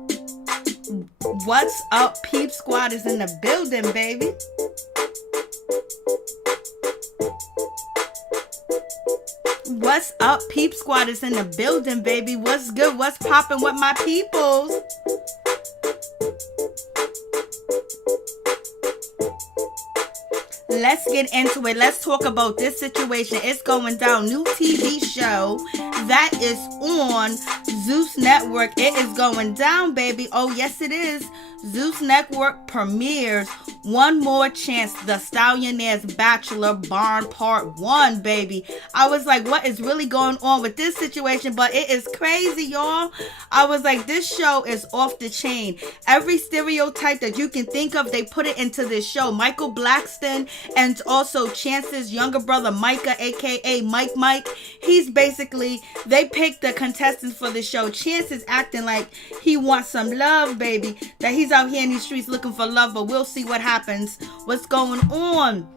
What's up, Peep Squad is in the building, baby. What's up, Peep Squad is in the building, baby. What's good? What's popping with my peoples? Let's get into it. Let's talk about this situation. It's going down. New TV show that is on Zeus Network. It is going down, baby. Oh, yes, it is. Zeus Network premieres One More Chance, the Stallionaires Bachelor Barn Part 1, baby. I was like, what is really going on with this situation? But it is crazy, y'all. I was like, this show is off the chain. Every stereotype that you can think of, they put it into this show. Michael Blackston and also Chance's younger brother, Micah, aka Mike. He's basically, they picked the contestants for the show. Chance is acting like he wants some love, baby. That he's out here in these streets looking for love, but we'll see what happens. What's going on?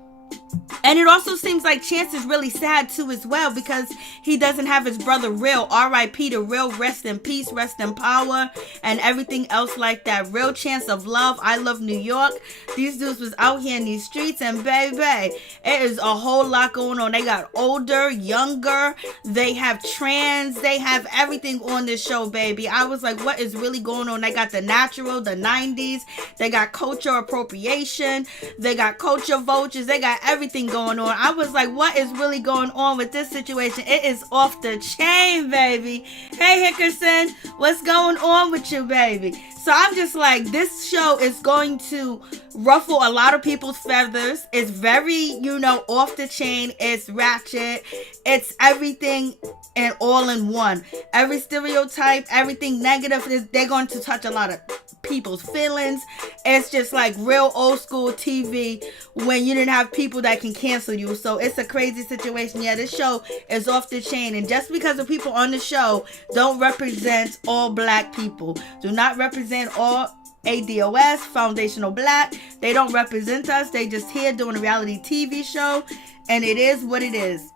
And it also seems like Chance is really sad too as well, because he doesn't have his brother Real. R.I.P. to Real, rest in peace, rest in power, and everything else like that. Real Chance of love. I love New York. These dudes was out here in these streets, and baby, it is a whole lot going on. They got older, younger, they have trans, they have everything on this show, baby. I was like, what is really going on? They got the natural, the 90s, they got culture appropriation, they got culture vultures, they got everything going on. I was like, what is really going on with this situation? It is off the chain, baby. Hey, Hickerson, what's going on with you, baby? So I'm just like, this show is going to ruffle a lot of people's feathers. It's very, off the chain. It's ratchet. It's everything and all in one. Every stereotype, everything negative, they're going to touch a lot of people's feelings. It's just like real old school TV when you didn't have people that can cancel you. So it's a crazy situation. Yeah, this show is off the chain, and just because the people on the show don't represent all black people, do not represent all ADOS, foundational black, they don't represent us. They just here doing a reality TV show, and it is what it is.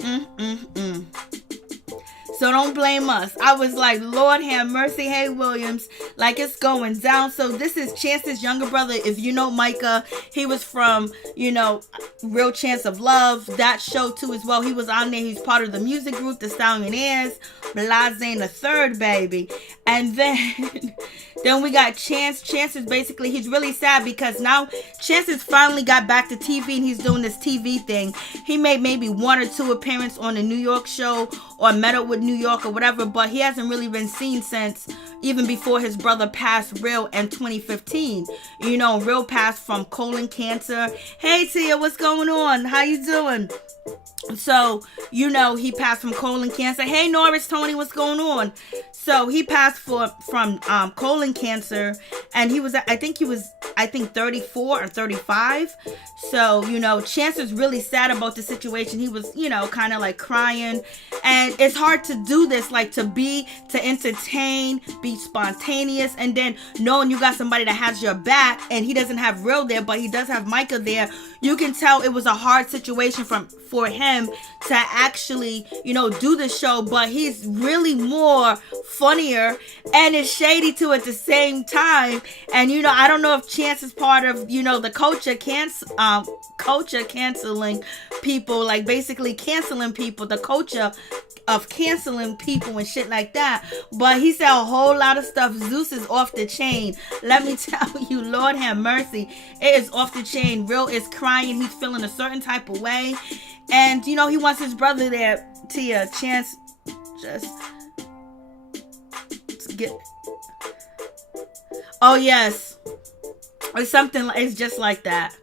So don't blame us. I was like, Lord have mercy. Hey, Williams, like it's going down. So this is Chance's younger brother. If you know Micah, he was from, Real Chance of Love, that show too as well. He was on there. He's part of the music group, the Stallionaires, Blase the third, baby. And then we got Chance. Chance is basically, he's really sad because now Chance has finally got back to TV and he's doing this TV thing. He made maybe 1 or 2 appearances on the New York show or met up with New York or whatever, but he hasn't really been seen since even before his brother passed Real in 2015. Real passed from colon cancer. Hey Tia, what's going on? How you doing? So, he passed from colon cancer. Hey Norris, Tony, what's going on? So he passed from colon cancer, and he was, I think 34 or 35. So, Chance was really sad about the situation. He was, kind of like crying, and it's hard to do this, like to entertain, be spontaneous, and then knowing you got somebody that has your back, and he doesn't have Real there, but he does have Micah there. You can tell it was a hard situation for him to actually, do the show, but he's really more funnier and is shady too at the same time. And I don't know if Chance is part of the culture canceling people, like basically canceling people, the culture of canceling people and shit like that. But he said a whole lot of stuff. Zeus is off the chain. Let me tell you, Lord have mercy. It is off the chain. Real is crying. He's feeling a certain type of way. And, he wants his brother there, Tia. Chance just get... Oh, yes. Or something, it's just like that.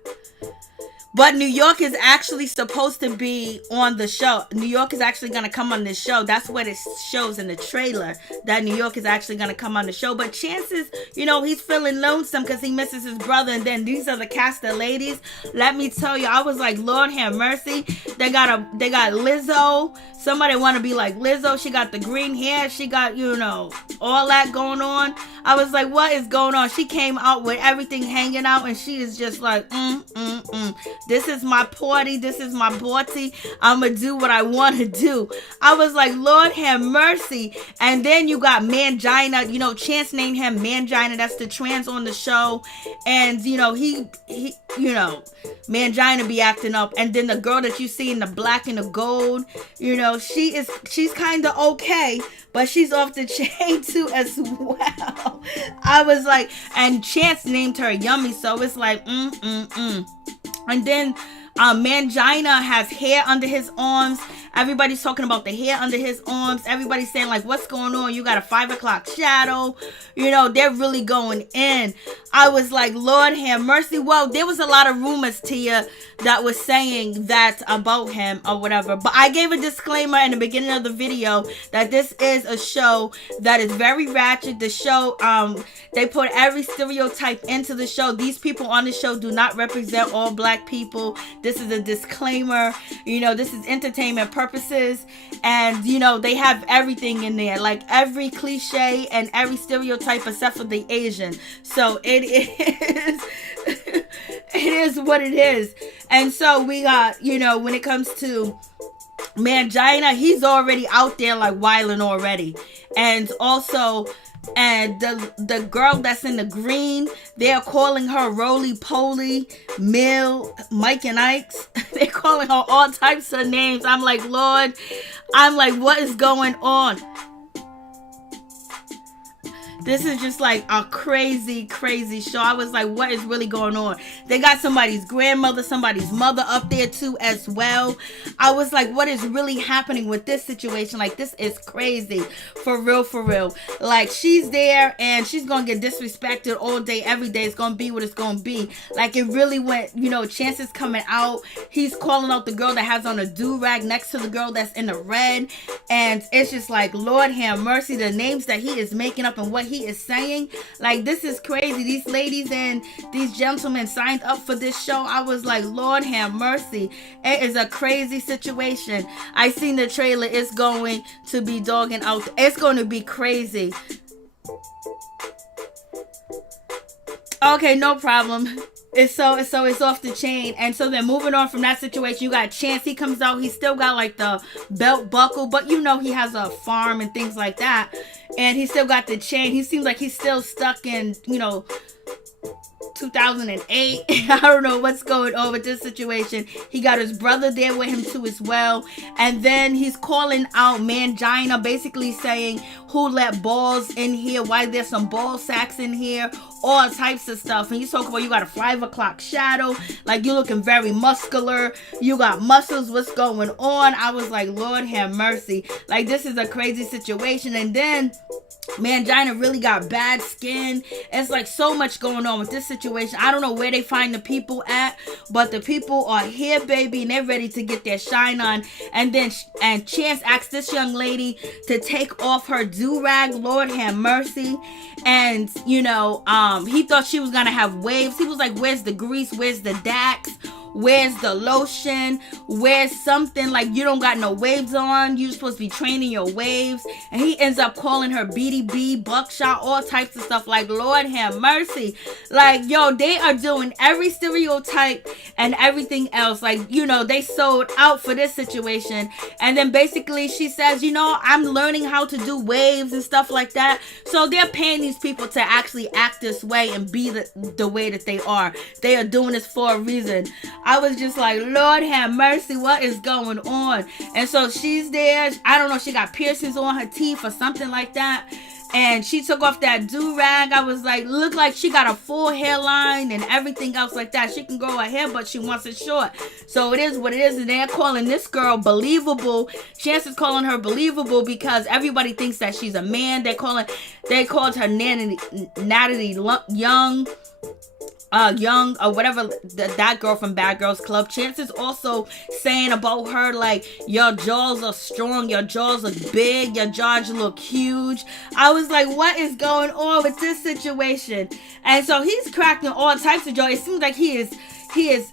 But New York is actually supposed to be on the show. New York is actually going to come on this show. That's what it shows in the trailer, that New York is actually going to come on the show. But Chances, he's feeling lonesome because he misses his brother. And then these are the cast of ladies. Let me tell you, I was like, Lord have mercy. They got Lizzo. Somebody want to be like Lizzo. She got the green hair. She got, all that going on. I was like, what is going on? She came out with everything hanging out, and she is just like, This is my party. This is my party. I'm going to do what I want to do. I was like, Lord have mercy. And then you you got Mangina, you know, Chance named him Mangina, that's the trans on the show, and you know, he you know, Mangina be acting up. And then the girl that you see in the black and the gold, you know, she's kind of okay, but she's off the chain too as well. I was like, and Chance named her Yummy, so it's like And then Mangina has hair under his arms. Everybody's talking about the hair under his arms. Everybody's saying, like, what's going on? You got a 5 o'clock shadow. You know, they're really going in. I was like, Lord have mercy. Well, there was a lot of rumors, Tia, that was saying that about him or whatever. But I gave a disclaimer in the beginning of the video that this is a show that is very ratchet. The show, they put every stereotype into the show. These people on the show do not represent all black people. This is a disclaimer. You know, this is entertainment purposes. And, you know, they have everything in there. Like every cliche and every stereotype except for the Asian. So it is... it is what it is. And so we got, you know, when it comes to Mangina, he's already out there like wilding already. And also... And the girl that's in the green, they're calling her Roly Poly, Mill, Mike and Ike's. They're calling her all types of names. I'm like, Lord, I'm like, what is going on? This is just like a crazy, crazy show. I was like, what is really going on? They got somebody's grandmother, somebody's mother up there too as well. I was like, what is really happening with this situation? Like, this is crazy. For real, for real. Like, she's there and she's going to get disrespected all day, every day. It's going to be what it's going to be. Like, it really went, you know, Chance is coming out. He's calling out the girl that has on a do-rag next to the girl that's in the red. And it's just like, Lord have mercy, the names that he is making up and what he is saying. Like, this is crazy. These ladies and these gentlemen signed up for this show. I was like, Lord have mercy. It is a crazy situation. I seen the trailer. It's going to be dogging out. It's going to be crazy. Okay, no problem. It's off the chain. And so then moving on from that situation, you got Chance. He comes out. He still got like the belt buckle, but you know he has a farm and things like that. And he still got the chain. He seems like he's still stuck in, you know, 2008. I don't know what's going on with this situation. He got his brother there with him too as well. And then he's calling out Mangina, basically saying who let balls in here, why there's some ball sacks in here, all types of stuff. And you talk about you got a 5 o'clock shadow, like you're looking very muscular, you got muscles, what's going on? I was like, Lord have mercy. Like, this is a crazy situation. And then Mangina really got bad skin. It's like so much going on with this situation. I don't know where they find the people at, but the people are here, baby, and they're ready to get their shine on. And then Chance asked this young lady to take off her do-rag. Lord have mercy. And you know, he thought she was gonna have waves. He was like, where's the grease, where's the Dax, where's the lotion, where's something? Like, you don't got no waves on, you supposed to be training your waves. And he ends up calling her BDB, buckshot, all types of stuff. Like, Lord have mercy. Like, yo, they are doing every stereotype and everything else. Like, you know, they sold out for this situation. And then basically she says, you know, I'm learning how to do waves and stuff like that. So they're paying these people to actually act this way and be the way that they are. They are doing this for a reason. I was just like, Lord have mercy, what is going on? And so she's there. I don't know, she got piercings on her teeth or something like that. And she took off that do-rag. I was like, look like she got a full hairline and everything else like that. She can grow her hair, but she wants it short. So it is what it is. And they're calling this girl believable. Chance is calling her believable because everybody thinks that she's a man. They called her Natalie Young or whatever, that girl from Bad Girls Club. Chance is also saying about her, like, your jaws are strong, your jaws look big, your jaws look huge. I was like, what is going on with this situation? And so he's cracking all types of jokes. It seems like he he is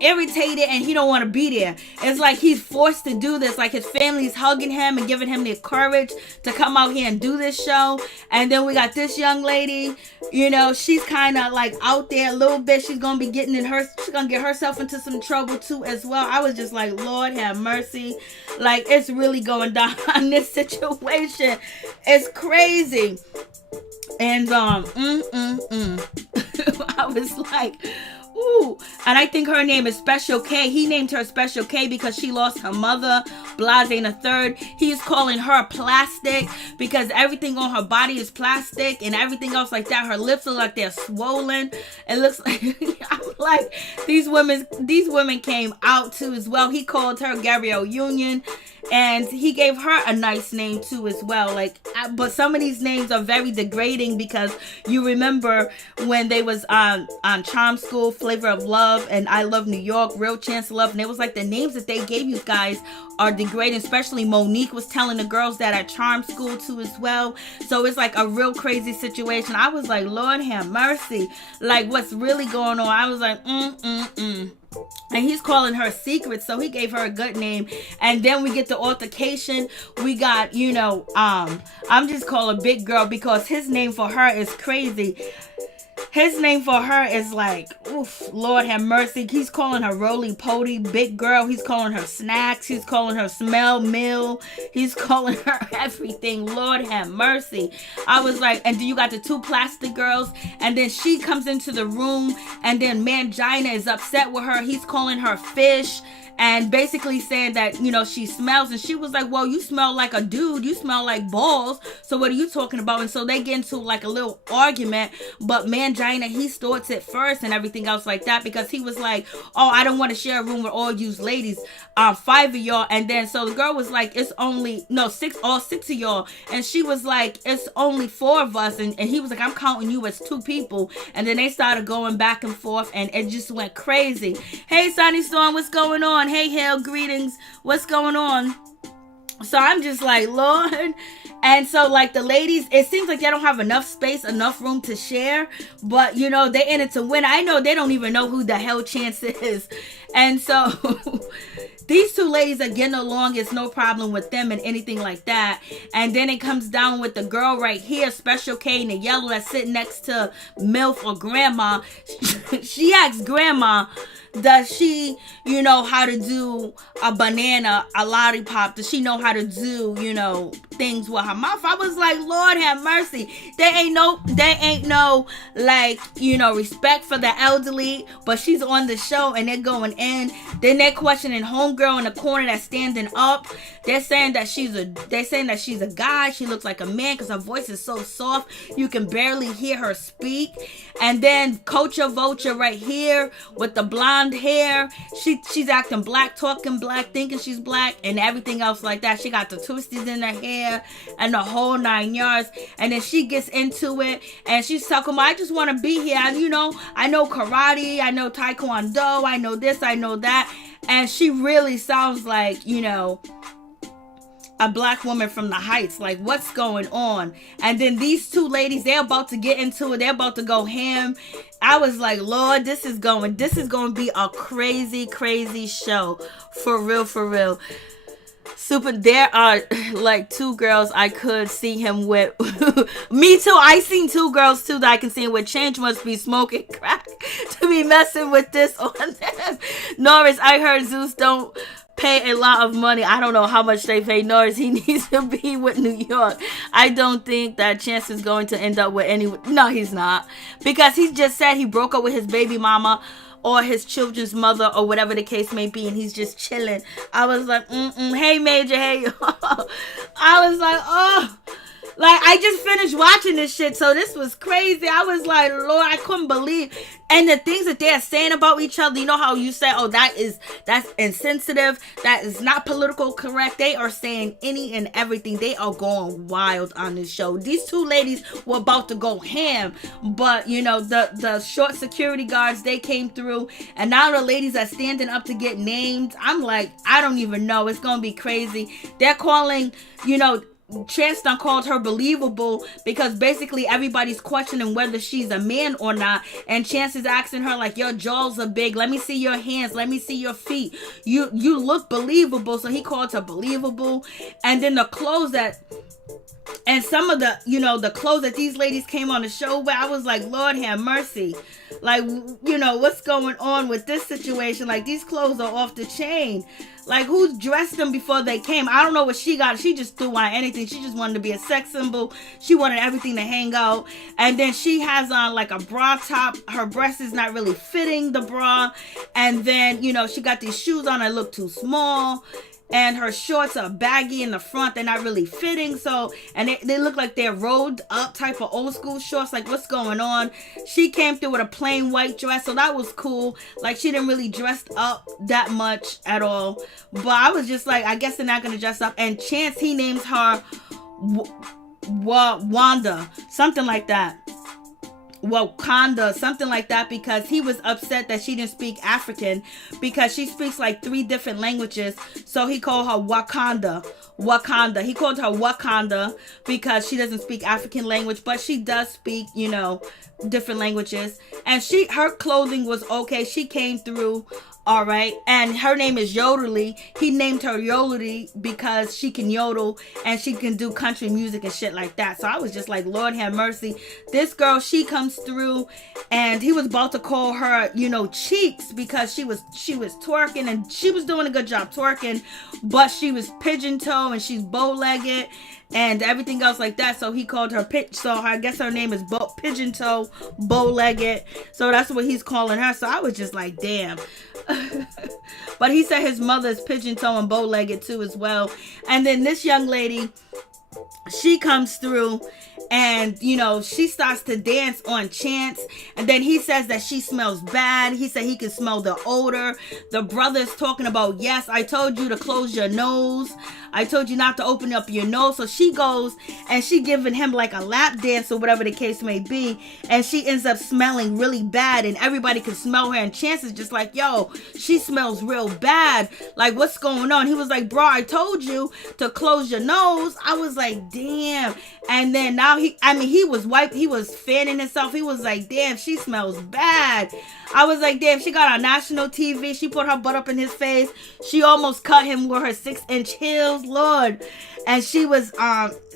irritated and he don't want to be there. It's like he's forced to do this. Like his family's hugging him and giving him the courage to come out here and do this show. And then we got this young lady, you know, she's kind of like out there a little bit. She's gonna be she's gonna get herself into some trouble too as well. I was just like, Lord have mercy. Like, it's really going down on this situation. It's crazy. And I was like, ooh. And I think her name is Special K. He named her Special K because she lost her mother, Blase in the third. He's calling her plastic because everything on her body is plastic and everything else like that. Her lips look like they're swollen. It looks like, I'm like, these women came out too as well. He called her Gabrielle Union. And he gave her a nice name too as well. Like, but some of these names are very degrading because you remember when they was on Charm School, Flavor of Love, and I Love New York, Real Chance Love, and it was like the names that they gave you guys are degrading. Especially Monique was telling the girls that at Charm School too as well. So it's like a real crazy situation. I was like, Lord have mercy. Like, what's really going on? I was like, And he's calling her Secret, so he gave her a good name. And then we get the altercation. We got, you know, I'm just calling Big Girl because his name for her is crazy. His name for her is like, oof, Lord have mercy. He's calling her Roly Poly, Big Girl. He's calling her Snacks. He's calling her Smell Mill. He's calling her everything. Lord have mercy. I was like, and then you got the two plastic girls. And then she comes into the room. And then Mangina is upset with her. He's calling her Fish. And basically saying that, you know, she smells. And she was like, well, you smell like a dude. You smell like balls. So what are you talking about? And so they get into like a little argument. But Mangina, he starts it first and everything else like that. Because he was like, oh, I don't want to share a room with all you ladies. 5 of y'all. And then so the girl was like, it's only, no, all six of y'all. And she was like, it's only 4 of us. And he was like, I'm counting you as 2 people. And then they started going back and forth. And it just went crazy. Hey, Sunny Storm, what's going on? Hey, Hale, greetings. What's going on? So I'm just like, Lord. And so like the ladies, it seems like they don't have enough space, enough room to share. But, you know, they in it to win. I know they don't even know who the hell Chance is. And so these 2 ladies are getting along. It's no problem with them and anything like that. And then it comes down with the girl right here, Special K in the yellow that's sitting next to MILF or Grandma. She asks Grandma, does she, you know, how to do a banana, a lollipop? Does she know how to do, you know, things with her mouth? I was like, Lord have mercy. There ain't no, like, you know, respect for the elderly. But she's on the show and they're going in. Then they're questioning homegirl in the corner that's standing up. They're saying that she's a guy. She looks like a man because her voice is so soft. You can barely hear her speak. And then Culture Vulture right here with the blonde hair. She's acting black, talking black, thinking she's black, and everything else like that. She got the twisties in her hair and the whole 9 yards. And then she gets into it and she's talking about, I just want to be here. You know, I know karate, I know taekwondo, I know this, I know that. And she really sounds like, you know, a black woman from the Heights. Like, what's going on? And then these 2 ladies, they're about to get into it. They're about to go ham. I was like, Lord, this is going to be a crazy, crazy show. For real, for real. Super. There are like 2 girls I could see him with. Me too. I seen 2 girls too that I can see him with. Change must be smoking crack to be messing with this on them. Norris, I heard Zeus don't pay a lot of money. I don't know how much they pay Norris. He needs to be with New York. I don't think that Chance is going to end up with anyone. No, he's not. Because he just said he broke up with his baby mama or his children's mother or whatever the case may be, and he's just chilling. I was like, hey, Major, hey. I was like, oh. Like, I just finished watching this shit, so this was crazy. I was like, Lord, I couldn't believe. And the things that they're saying about each other, you know how you say, oh, that's insensitive, that is not political correct. They are saying any and everything. They are going wild on this show. These 2 ladies were about to go ham, but, you know, the short security guards, they came through, and now the ladies are standing up to get named. I'm like, I don't even know. It's going to be crazy. They're calling, you know, Chance done called her believable because basically everybody's questioning whether she's a man or not. And Chance is asking her like, your jaws are big. Let me see your hands. Let me see your feet. You look believable. So he called her believable. And then the clothes that... And some of the, the clothes that these ladies came on the show with, I was like, Lord have mercy. Like, what's going on with this situation? Like, these clothes are off the chain. Like, who dressed them before they came? I don't know what she got. She just threw on anything. She just wanted to be a sex symbol. She wanted everything to hang out. And then she has on like a bra top. Her breast is not really fitting the bra. And then, she got these shoes on that look too small. And her shorts are baggy in the front. They're not really fitting. So, and they look like they're rolled up type of old school shorts. Like, what's going on? She came through with a plain white dress. So that was cool. Like, she didn't really dress up that much at all. But I was just like, I guess they're not going to dress up. And Chance, he names her Wanda. Something like that. Wakanda, something like that, because he was upset that she didn't speak African because she speaks like 3 different languages. So he called her Wakanda. He called her Wakanda because she doesn't speak African language, but she does speak, different languages. And her clothing was okay. She came through all right. And her name is Yodely. He named her Yodely because she can yodel and she can do country music and shit like that. So I was just like, Lord have mercy. This girl, she comes through and he was about to call her, cheeks because she was twerking and she was doing a good job twerking, but she was pigeon toe and she's bow-legged and everything else like that. So he called her so I guess her name is pigeon toe, bow-legged. So that's what he's calling her. So I was just like, damn. But he said his mother is pigeon toe and bow-legged too as well. And then this young lady, she comes through and she starts to dance on Chance, and then he says that she smells bad. He said he can smell the odor. The brother's talking about, yes, I told you to close your nose, I told you not to open up your nose. So she goes and she giving him like a lap dance or whatever the case may be, and she ends up smelling really bad and everybody can smell her, and Chance is just like, yo, she smells real bad, like what's going on? He was like, bro, I told you to close your nose. I was like, damn. And then now he was fanning himself. He was like, damn, she smells bad. I was like, damn, she got on national TV. She put her butt up in his face. She almost cut him with her 6-inch heels, Lord. And she was,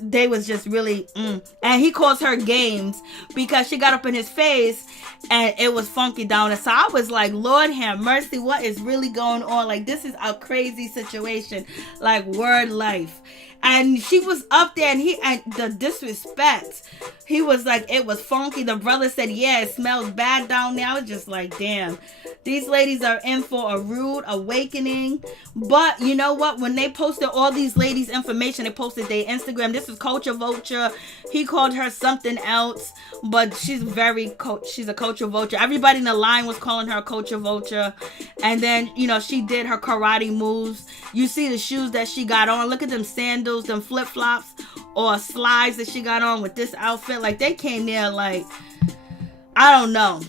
they was just really, And he calls her games because she got up in his face and it was funky down. And so I was like, Lord have mercy, what is really going on? Like, this is a crazy situation. Like, word life. And she was up there and the disrespect. He was like, it was funky. The brother said, yeah, it smells bad down there. I was just like, damn. These ladies are in for a rude awakening. But you know what? When they posted all these ladies' information, they posted their Instagram. This is Culture Vulture. He called her something else. But she's she's a Culture Vulture. Everybody in the line was calling her a Culture Vulture. And then, she did her karate moves. You see the shoes that she got on. Look at them sandals, them flip-flops or slides that she got on with this outfit. Like, they came there like, I don't know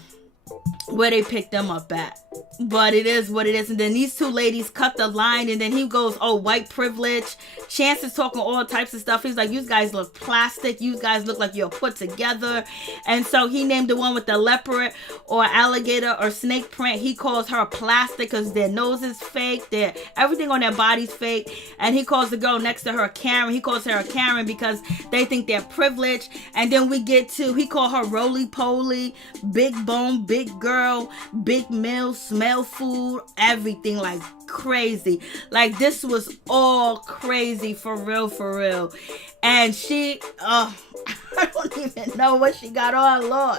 where they picked them up at, but it is what it is. And then these 2 ladies cut the line, and then he goes, oh, white privilege. Chance is talking all types of stuff. He's like, you guys look plastic, you guys look like you're put together. And so he named the one with the leopard or alligator or snake print, he calls her plastic because their nose is fake, everything on their body's fake. And he calls the girl next to her Karen. He calls her a Karen because they think they're privileged. And then we get to, he called her roly-poly, big bone, big girl, big meal, smell food, everything, like crazy. Like, this was all crazy for real. And she, I don't even know what she got on, Lord.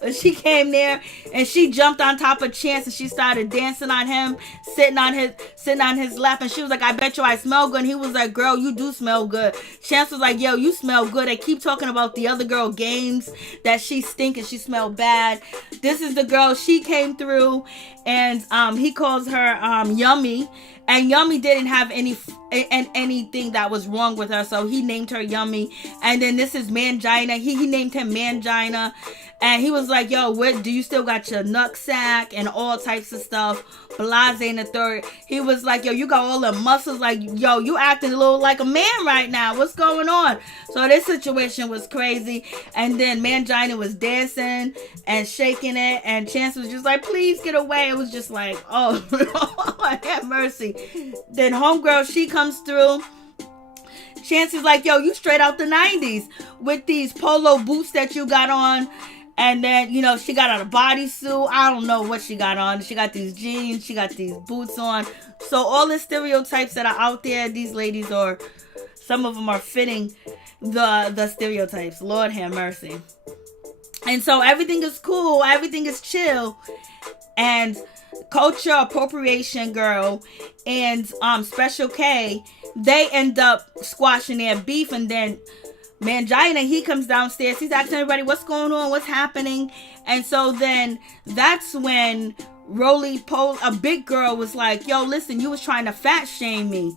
But she came there and she jumped on top of Chance and she started dancing on him, sitting on his lap. And she was like, I bet you I smell good. And he was like, girl, you do smell good. Chance was like, yo, you smell good. They keep talking about the other girl Games, that she stink and she smelled bad. This is the girl, she came through and he calls her Yummy. And Yummy didn't have anything that was wrong with her, so he named her Yummy. And then this is Mangina. He named him Mangina. And he was like, yo, what, do you still got your nut sack and all types of stuff? Blase in the third. He was like, yo, you got all the muscles. Like, yo, you acting a little like a man right now. What's going on? So this situation was crazy. And then Mangina was dancing and shaking it. And Chance was just like, please get away. It was just like, oh, Lord have mercy. Then homegirl, she comes through. Chance is like, yo, you straight out the 90s with these polo boots that you got on. And then, you know, she got on a bodysuit. I don't know what she got on. She got these jeans. She got these boots on. So all the stereotypes that are out there, these ladies are, some of them are fitting the stereotypes. Lord have mercy. And so everything is cool. Everything is chill. And Culture Appropriation Girl and Special K, they end up squashing their beef. And then Mangina, he comes downstairs. He's asking everybody, what's going on? What's happening? And so then that's when a big girl was like, yo, listen, you was trying to fat shame me.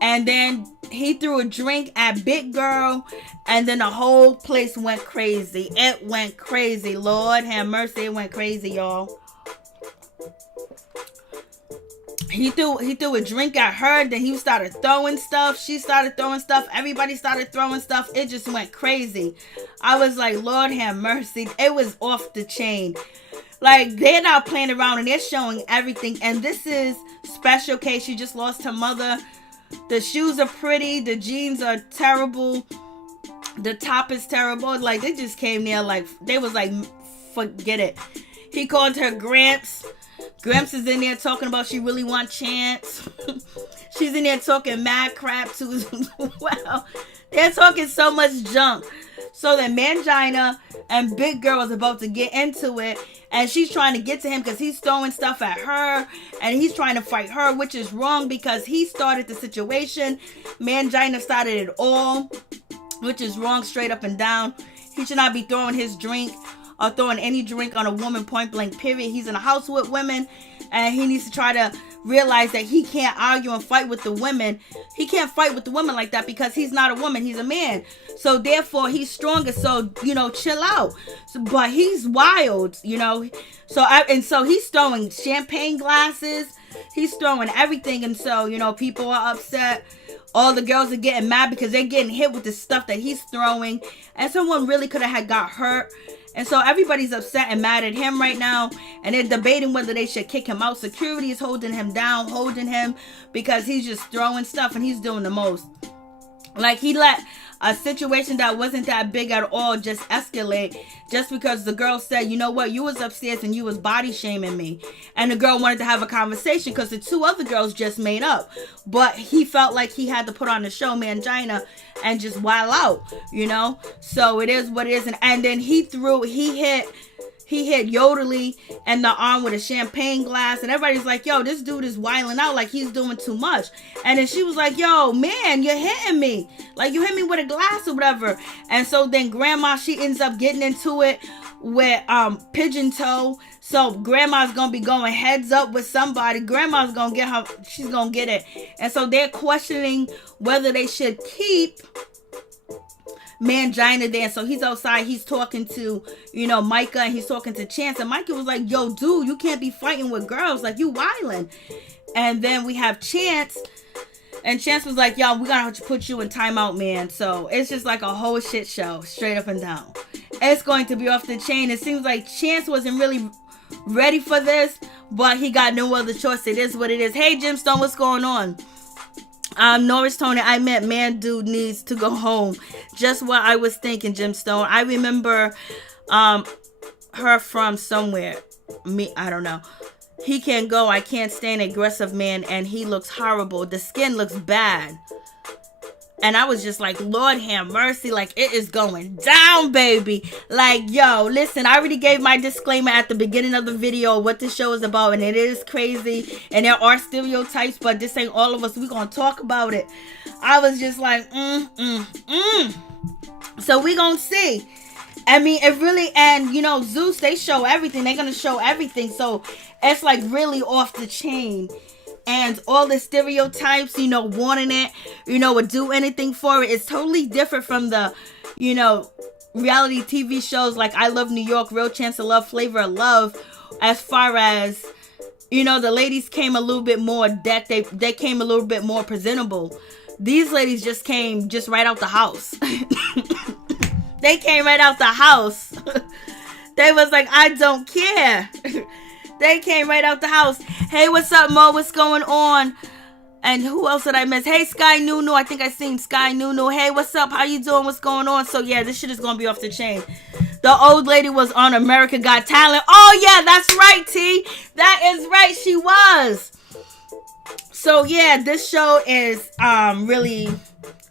And then he threw a drink at big girl. And then the whole place went crazy. It went crazy. Lord have mercy. It went crazy, y'all. He threw a drink at her. Then he started throwing stuff. She started throwing stuff. Everybody started throwing stuff. It just went crazy. I was like, Lord have mercy. It was off the chain. Like, they're not playing around and they're showing everything. And this is Special K. She just lost her mother. The shoes are pretty. The jeans are terrible. The top is terrible. Like, they just came there like, they was like, forget it. He called her Gramps. Gramps is in there talking about she really want Chance. She's in there talking mad crap too as well. They're talking so much junk. So then Mangina and Big Girl is about to get into it. And she's trying to get to him because he's throwing stuff at her. And he's trying to fight her, which is wrong because he started the situation. Mangina started it all, which is wrong straight up and down. He should not be throwing his drink or throwing any drink on a woman point blank, period. He's in a house with women, and he needs to try to realize that he can't argue and fight with the women. He can't fight with the women like that because he's not a woman, he's a man. So therefore he's stronger. So, you know, chill out. So, but he's wild, you know. So he's throwing champagne glasses, he's throwing everything. And so, you know, people are upset. All the girls are getting mad because they're getting hit with the stuff that he's throwing. And someone really could have had got hurt. And so everybody's upset and mad at him right now. And they're debating whether they should kick him out. Security is holding him down, holding him because he's just throwing stuff and he's doing the most. Like, he let a situation that wasn't that big at all just escalate just because the girl said, you know what, you was upstairs and you was body shaming me. And the girl wanted to have a conversation because the two other girls just made up. But he felt like he had to put on the show, Mangina, and just wild out, you know. So it is what it is. And then he hit Yodelie in the arm with a champagne glass, and everybody's like, yo, this dude is wilding out, like he's doing too much. And then she was like, yo, man, you're hitting me, like you hit me with a glass or whatever. And so then grandma, she ends up getting into it with Pigeon Toe. So grandma's gonna be going heads up with somebody. Grandma's gonna get her, she's gonna get it. And so they're questioning whether they should keep Mangina there. So he's outside, he's talking to, you know, Micah, and he's talking to Chance, and Micah was like, yo, dude, you can't be fighting with girls, like, you wildin'. And then we have Chance, and Chance was like, yo, we gotta put you in timeout, man. So it's just like a whole shit show, straight up and down. It's going to be off the chain. It seems like Chance wasn't really ready for this, but he got no other choice. It is what it is. Hey, Jimstone, what's going on? Norris Tony, I meant man dude needs to go home. Just what I was thinking, Jimstone. I remember her from somewhere. I don't know. He can't go. I can't stand aggressive man, and he looks horrible. The skin looks bad. And I was just like, Lord have mercy. Like, it is going down, baby. Like, yo, listen, I already gave my disclaimer at the beginning of the video what this show is about. And it is crazy. And there are stereotypes, but this ain't all of us. We're going to talk about it. I was just like, So we going to see. I mean, it really, and, you know, Zeus, they show everything. They're going to show everything. So it's like really off the chain. and all the stereotypes, you know, wanting it, you know, would do anything for it. It's totally different from the, you know, reality TV shows like I Love New York, Real Chance of Love, Flavor of Love, as far as, you know, the ladies came a little bit more decked. They came a little bit more presentable. These ladies just came just right out the house. They came right out the house. They was like, I don't care. They came right out the house. Hey, what's up, Mo? What's going on? And who else did I miss? Hey, Sky Nunu. I think I seen Sky Nunu. Hey, what's up? How you doing? What's going on? So, yeah, this shit is going to be off the chain. The old lady was on America Got Talent. Oh, yeah, that's right, T. That is right. She was. So, yeah, this show is really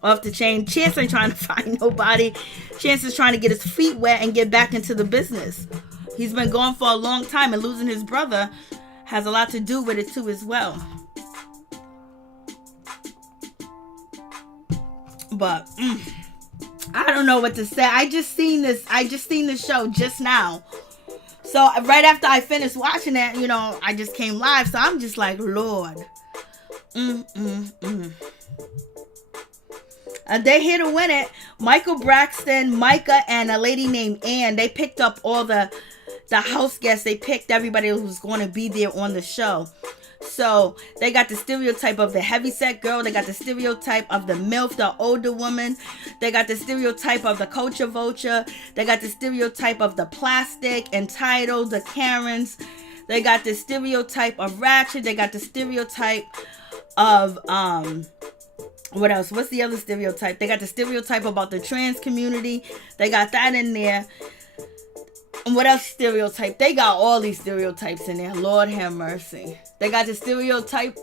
off the chain. Chance ain't trying to find nobody. Chance is trying to get his feet wet and get back into the business. He's been gone for a long time, and losing his brother has a lot to do with it too as well. But I don't know what to say. I just seen this show just now. So right after I finished watching it, you know, I just came live. So I'm just like, Lord. They here to win it. Michael Braxton, Micah, and a lady named Ann. They picked up all the house guests. They picked everybody who was going to be there on the show. So they got the stereotype of the heavyset girl. They got the stereotype of the MILF, the older woman. They got the stereotype of the culture vulture. They got the stereotype of the plastic, entitled, the Karens. They got the stereotype of ratchet. They got the stereotype of what else? What's the other stereotype? They got the stereotype about the trans community. They got that in there. And what else stereotype? They got all these stereotypes in there. Lord have mercy. They got the stereotype.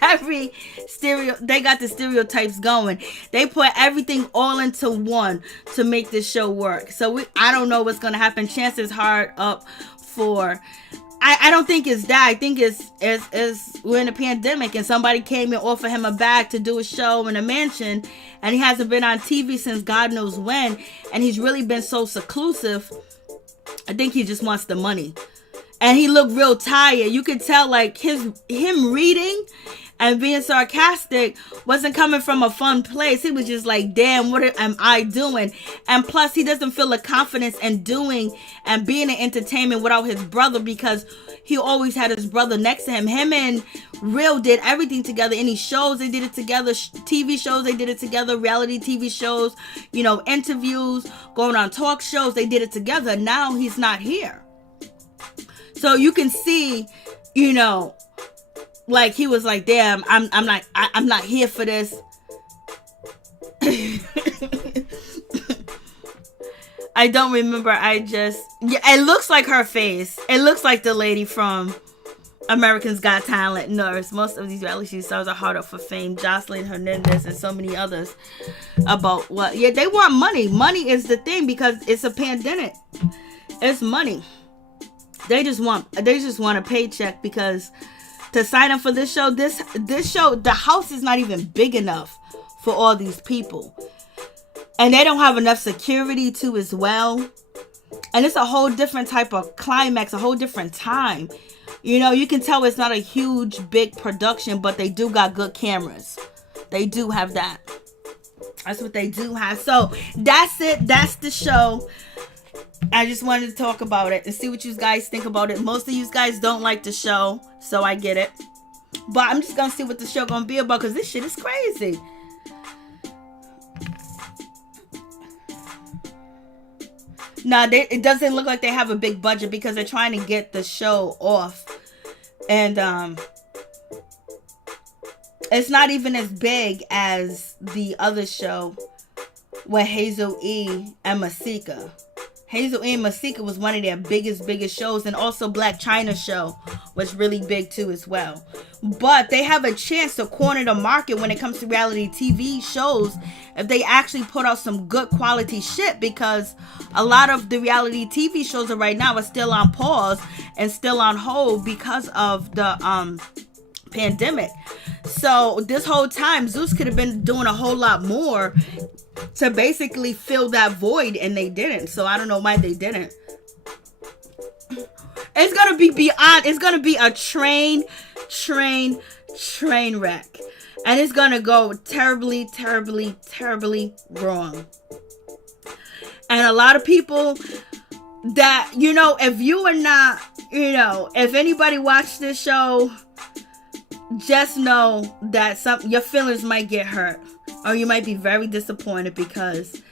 They got the stereotypes going. They put everything all into one to make this show work. So I don't know what's going to happen. Chance is hard up for... I don't think it's that. I think it's we're in a pandemic and somebody came and offered him a bag to do a show in a mansion, and he hasn't been on TV since God knows when, and he's really been so seclusive. I think he just wants the money. And he looked real tired. You could tell like him reading and being sarcastic wasn't coming from a fun place. He was just like, damn, what am I doing? And plus, he doesn't feel the confidence in doing and being in entertainment without his brother, because he always had his brother next to him. Him and Real did everything together. Any shows, they did it together. TV shows, they did it together. Reality TV shows, you know, interviews, going on talk shows, they did it together. Now he's not here. So you can see, you know, like he was like, damn, I'm not here for this. I don't remember. Yeah, it looks like her face. It looks like the lady from America's Got Talent nurse. Most of these reality stars are hard up for fame. Jocelyn Hernandez and so many others. About what? Yeah, they want money. Money is the thing because it's a pandemic. It's money. They just want a paycheck, because to sign up for this show, the house is not even big enough for all these people. And they don't have enough security too as well. And it's a whole different type of climax, a whole different time. You know, you can tell it's not a huge, big production, but they do got good cameras. They do have that. That's what they do have. So that's it. That's the show. I just wanted to talk about it and see what you guys think about it. Most of you guys don't like the show, so I get it. But I'm just going to see what the show going to be about, because this shit is crazy. No, it doesn't look like they have a big budget, because they're trying to get the show off. And it's not even as big as the other show with Hazel E and Masika. Hazel E and Masika was one of their biggest shows. And also Black China show was really big too as well. But they have a chance to corner the market when it comes to reality TV shows if they actually put out some good quality shit, because a lot of the reality TV shows right now are still on pause and still on hold because of the pandemic. So this whole time, Zeus could have been doing a whole lot more to basically fill that void, and they didn't. So I don't know why they didn't. It's gonna be beyond. It's gonna be a train train wreck. And it's going to go terribly, terribly, terribly wrong. And a lot of people that, you know, if you are not, you know, if anybody watched this show, just know that your feelings might get hurt. Or you might be very disappointed because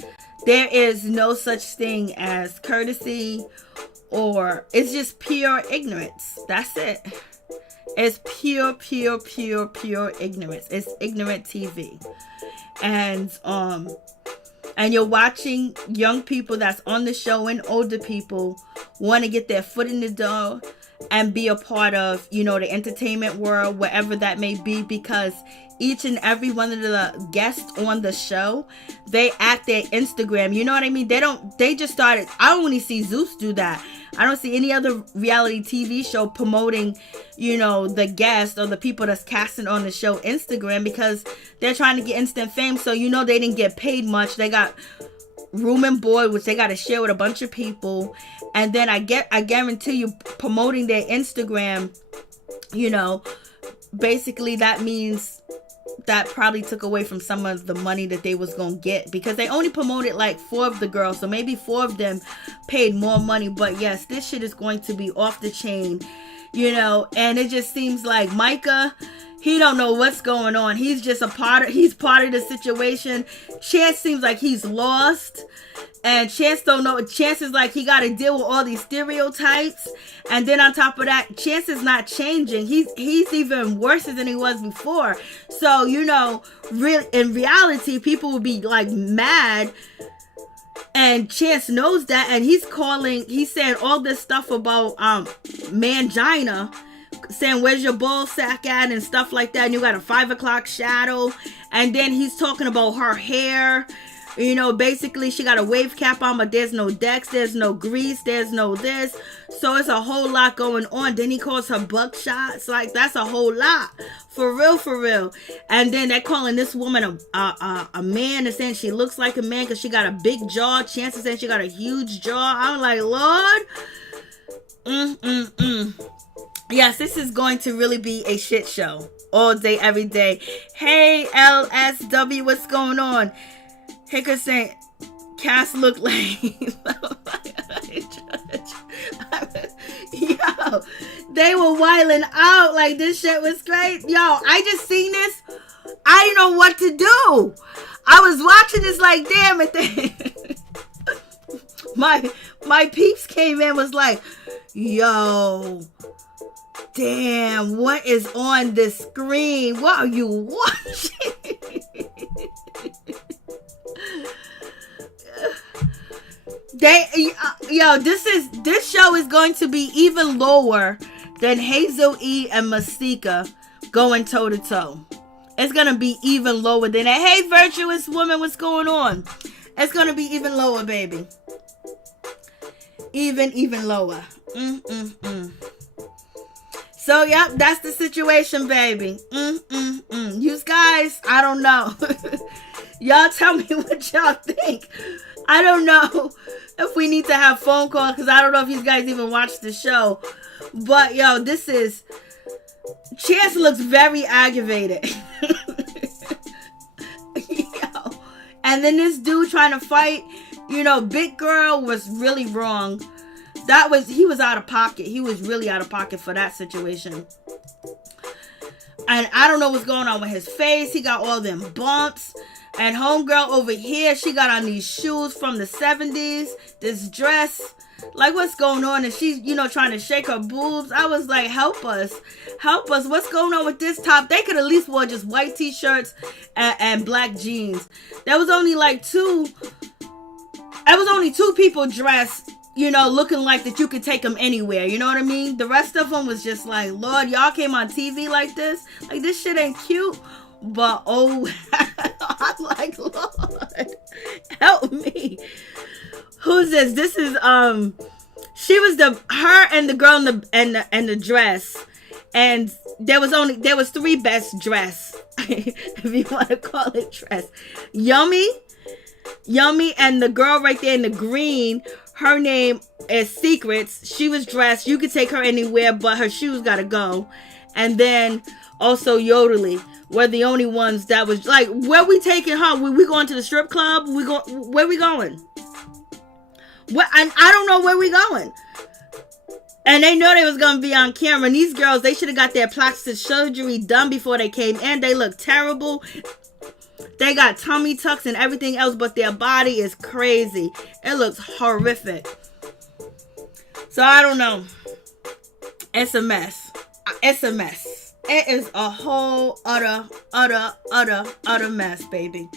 there is no such thing as courtesy, or it's just pure ignorance. That's it. It's pure, pure, pure, pure ignorance. It's ignorant TV. And you're watching young people that's on the show and older people want to get their foot in the door and be a part of, you know, the entertainment world, wherever that may be, because each and every one of the guests on the show, they act their Instagram. You know what I mean? They just started. I only see Zeus do that. I don't see any other reality TV show promoting, you know, the guests or the people that's casting on the show Instagram, because they're trying to get instant fame. So, you know, they didn't get paid much. They got room and board, which they got to share with a bunch of people. And then I guarantee you, promoting their Instagram, you know, basically that means that probably took away from some of the money that they was gonna get, because they only promoted like 4 of the girls, so maybe 4 of them paid more money. But yes, this shit is going to be off the chain, you know. And it just seems like Micah, he don't know what's going on. He's just he's part of the situation. Chance seems like he's lost, and Chance don't know. Chance is like he got to deal with all these stereotypes, and then on top of that, Chance is not changing. He's even worse than he was before. So, you know, in reality, people would be like mad, and Chance knows that, and he's saying all this stuff about Mangina, saying where's your ball sack at and stuff like that, and you got a 5 o'clock shadow. And then he's talking about her hair. You know, basically she got a wave cap on, but there's no Dex, there's no grease, there's no this. So it's a whole lot going on. Then he calls her buckshots. Like, that's a whole lot. For real, for real. And then they're calling this woman a man. They're saying she looks like a man because she got a big jaw. Chance is saying she got a huge jaw. I'm like, Lord. Yes, this is going to really be a shit show. All day, every day. Hey, LSW, what's going on? Hicker saying, Cass look like... Yo, they were wilding out. Like, this shit was great. Yo, I just seen this. I didn't know what to do. I was watching this like, damn it. My peeps came in, was like, yo... Damn, what is on the screen? What are you watching? This show is going to be even lower than Hazel E and Masika going toe to toe. It's gonna be even lower than that. Hey, virtuous woman, what's going on? It's gonna be even lower, baby. Even lower. So, yep, that's the situation, baby. You guys, I don't know. Y'all tell me what y'all think. I don't know if we need to have phone calls, because I don't know if you guys even watch the show. But, yo, this is... Chance looks very aggravated. Yo. And then this dude trying to fight, you know, Big Girl was really wrong. He was out of pocket. He was really out of pocket for that situation. And I don't know what's going on with his face. He got all them bumps. And homegirl over here, she got on these shoes from the 70s. This dress. Like, what's going on? And she's, you know, trying to shake her boobs. I was like, help us. Help us. What's going on with this top? They could at least wear just white t-shirts and black jeans. There was only like two people dressed, you know, looking like that you could take them anywhere. You know what I mean? The rest of them was just like, Lord, y'all came on TV like this? Like, this shit ain't cute. But, oh, I'm like, Lord, help me. Who's this? This is, she was her and the girl in the dress. And there was 3 best dress, if you want to call it dress. Yummy, and the girl right there in the green, her name is Secrets. She was dressed. You could take her anywhere, but her shoes gotta go. and then also Yodely were the only ones that was like, where we taking her? We going to the strip club? Where we going? I don't know where we going. And they know they was going to be on camera. And these girls, they should have got their plastic surgery done before they came in. They look terrible. They got tummy tucks and everything else, but their body is crazy. It looks horrific. So I don't know. It's a mess. It's a mess. It is a whole utter mess, baby.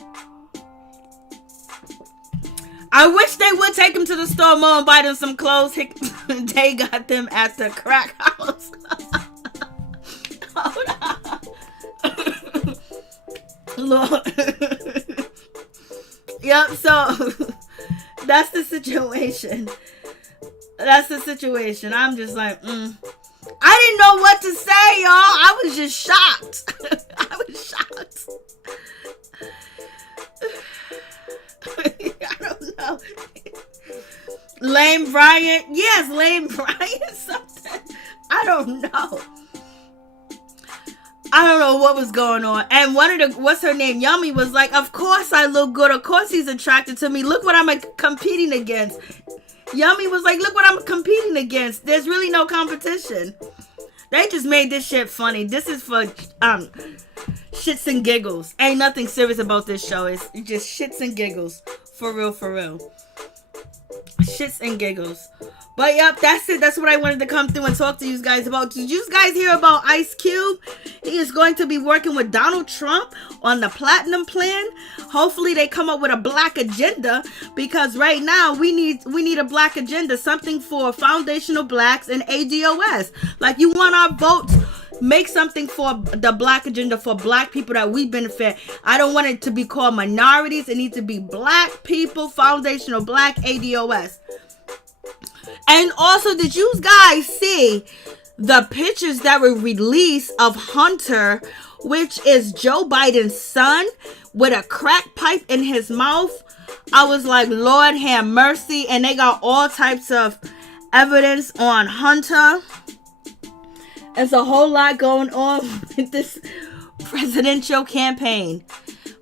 I wish they would take him to the store more and buy them some clothes. They got them at the crack house. Hold on. Lord. Yep, so that's the situation. I'm just like, I didn't know what to say, y'all. I was just shocked. I don't know. Lame Bryant. Yes, Lame Bryant something. I don't know. I don't know what was going on. And one of the, what's her name? Yummy was like, of course I look good. Of course he's attracted to me. Look what I'm competing against. Yummy was like, look what I'm competing against. There's really no competition. They just made this shit funny. This is for shits and giggles. Ain't nothing serious about this show. It's just shits and giggles. For real. Shits and giggles. But yep, that's it. That's what I wanted to come through and talk to you guys about. Did you guys hear about Ice Cube? He is going to be working with Donald Trump on the platinum plan. Hopefully they come up with a black agenda, because right now we need a black agenda, something for foundational blacks and ADOS. Like, you want our votes, make something for the black agenda for black people that we benefit. I don't want it to be called minorities. It needs to be black people, foundational black, ADOS. And also, did you guys see the pictures that were released of Hunter, which is Joe Biden's son, with a crack pipe in his mouth? I was like, Lord have mercy. And they got all types of evidence on Hunter. There's a whole lot going on with this presidential campaign.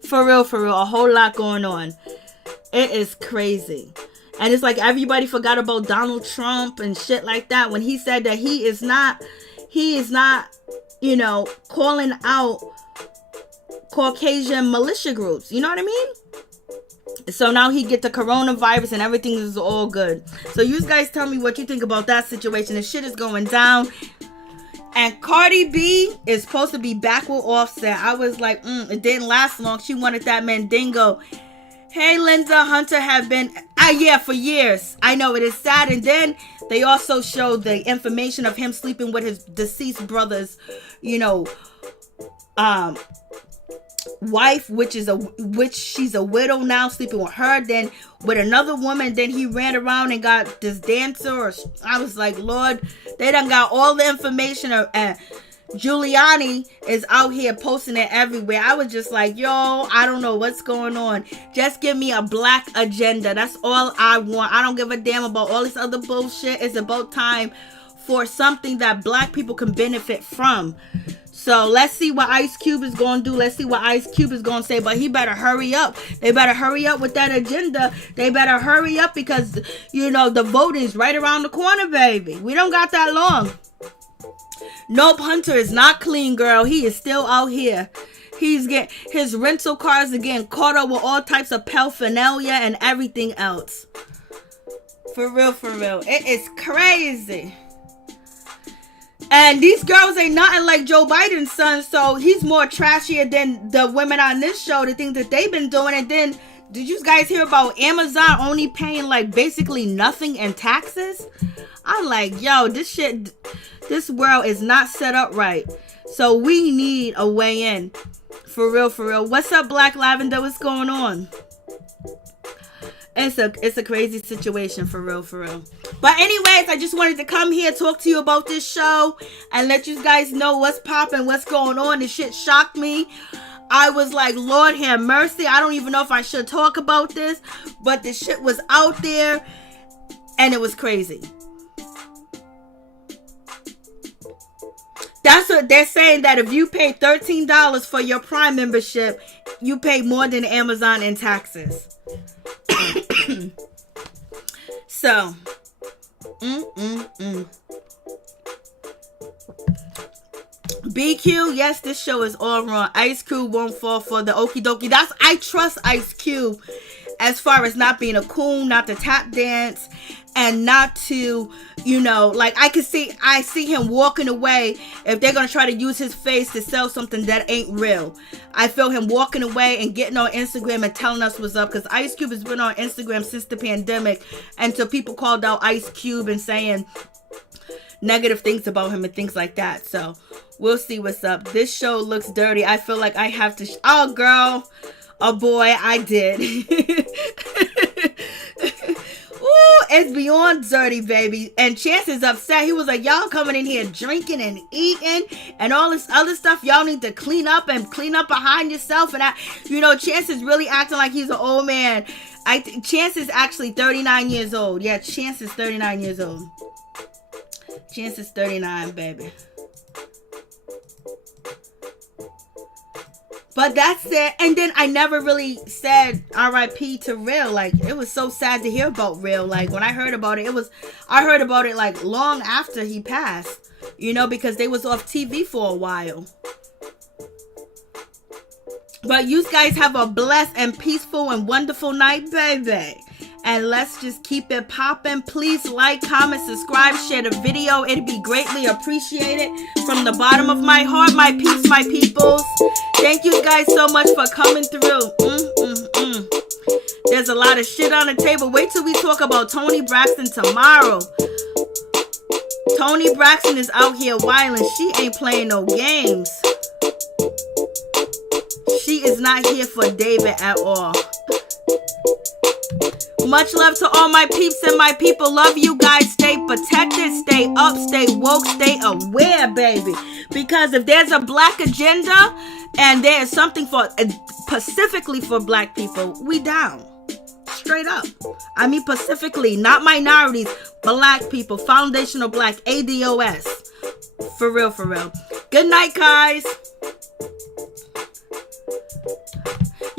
For real. A whole lot going on. It is crazy. And it's like everybody forgot about Donald Trump and shit like that when he said that he is not, calling out Caucasian militia groups. You know what I mean? So now he get the coronavirus and everything is all good. So you guys tell me what you think about that situation. The shit is going down. And Cardi B is supposed to be back with Offset. I was like, it didn't last long. She wanted that Mandingo. Hey, Linda, Hunter have been, for years. I know, it is sad. And then they also showed the information of him sleeping with his deceased brother's, wife, which she's a widow now, sleeping with her, then with another woman. Then he ran around and got this dancer. I was like, Lord, they done got all the information. Giuliani is out here posting it everywhere. I was just like, yo, I don't know what's going on. Just give me a black agenda. That's all I want. I don't give a damn about all this other bullshit. It's about time for something that black people can benefit from. So let's see what Ice Cube is going to do. Let's see what Ice Cube is going to say. But he better hurry up. They better hurry up with that agenda. They better hurry up because, the voting's right around the corner, baby. We don't got that long. Nope, Hunter is not clean, girl. He is still out here. He's getting his rental cars are getting caught up with all types of paraphernalia and everything else. For real. It is crazy. And these girls ain't nothing like Joe Biden's son, so he's more trashier than the women on this show, the things that they've been doing. And then, did you guys hear about Amazon only paying like basically nothing in taxes? I'm like, yo, this world is not set up right. So we need a way in. For real. What's up, Black Lavender? What's going on? It's a crazy situation, for real. But anyways, I just wanted to come here, talk to you about this show, and let you guys know what's popping, what's going on. This shit shocked me. I was like, Lord have mercy. I don't even know if I should talk about this, but this shit was out there, and it was crazy. That's what they're saying, that if you pay $13 for your Prime membership, you pay more than Amazon in taxes. So, BQ, yes, this show is all wrong. Ice Cube won't fall for the okie dokie. I trust Ice Cube as far as not being a coon, not to tap dance, and not to, like, I see him walking away if they're going to try to use his face to sell something that ain't real. I feel him walking away and getting on Instagram and telling us what's up, because Ice Cube has been on Instagram since the pandemic, and so people called out Ice Cube and saying negative things about him and things like that. So we'll see what's up. This show looks dirty. I feel like I have to oh girl, oh boy, I did. Ooh, it's beyond dirty, baby. And Chance is upset. He was like, y'all coming in here drinking and eating and all this other stuff. Y'all need to clean up behind yourself. And Chance is really acting like he's an old man. Chance is actually 39 years old. Yeah, Chance is 39 years old. Chance is 39, baby. But that's it. And then I never really said R.I.P. to Real. Like, it was so sad to hear about Real. Like, when I heard about it, I heard about it like long after he passed. Because they was off TV for a while. But you guys have a blessed and peaceful and wonderful night, baby. And let's just keep it popping. Please like, comment, subscribe, share the video. It'd be greatly appreciated from the bottom of my heart, my peeps, my peoples. Thank you guys so much for coming through. There's a lot of shit on the table. Wait till we talk about Toni Braxton tomorrow. Toni Braxton is out here wilding. She ain't playing no games. She is not here for David at all. Much love to all my peeps and my people. Love you guys. Stay protected. Stay up. Stay woke. Stay aware, baby. Because if there's a black agenda and there's something for specifically for black people, we down. Straight up. I mean specifically, not minorities, black people. Foundational black. ADOS. For real, for real. Good night, guys.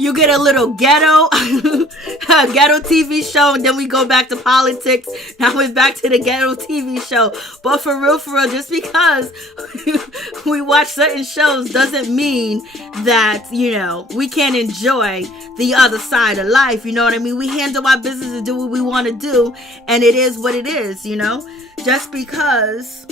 You get a little ghetto TV show, and then we go back to politics. Now we're back to the ghetto TV show. But for real, just because we watch certain shows doesn't mean that, we can't enjoy the other side of life. You know what I mean? We handle our business and do what we want to do, and it is what it is, Just because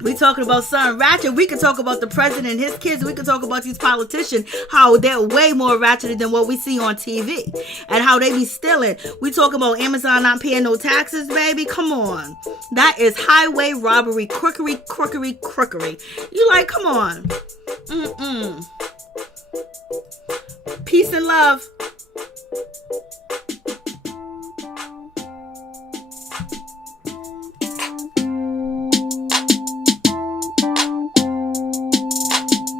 we talking about something ratchet, we can talk about the president and his kids. We can talk about these politicians, how they're way more ratchet than what we see on TV and how they be stealing. We talking about Amazon not paying no taxes, baby. Come on. That is highway robbery, crookery. You like, come on. Peace and love.